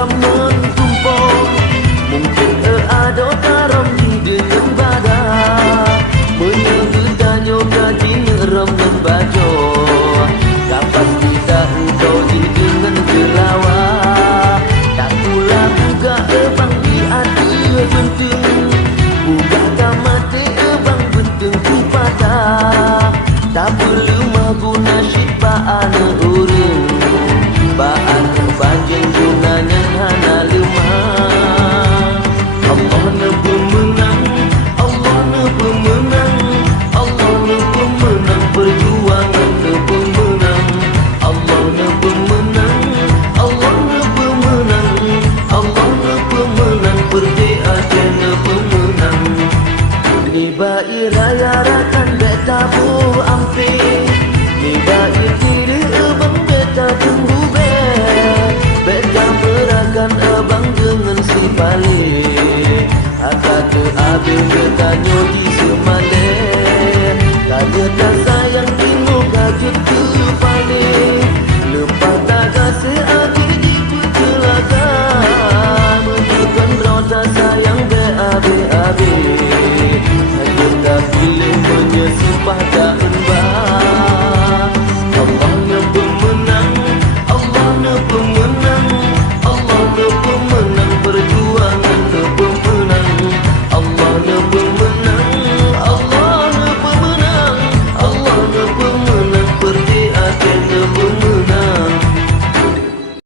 geram mentumpong. Mungkin ada karam di dengan badan, menyegetanyo gaji ngeram dan bajo. Dapat kita engkau di dengan gelawa, tak pula buka ebang di hati penting. Buka kamate ebang penting ku patah, tak perlu maguna syit baan uring. Baan banjeng gunanya hana lemah. Allah na pemenang, Allah na pemenang, Allah na pemenang, perjuangan na pemenang. Allah na pemenang, Allah na pemenang, Allah na pemenang, perjaya na pemenang. Ni bayi raya rakan beta bu ampe, ni bayi diri abang beta tunggu be, beta berakan abang dengan si balik. Agak tu abang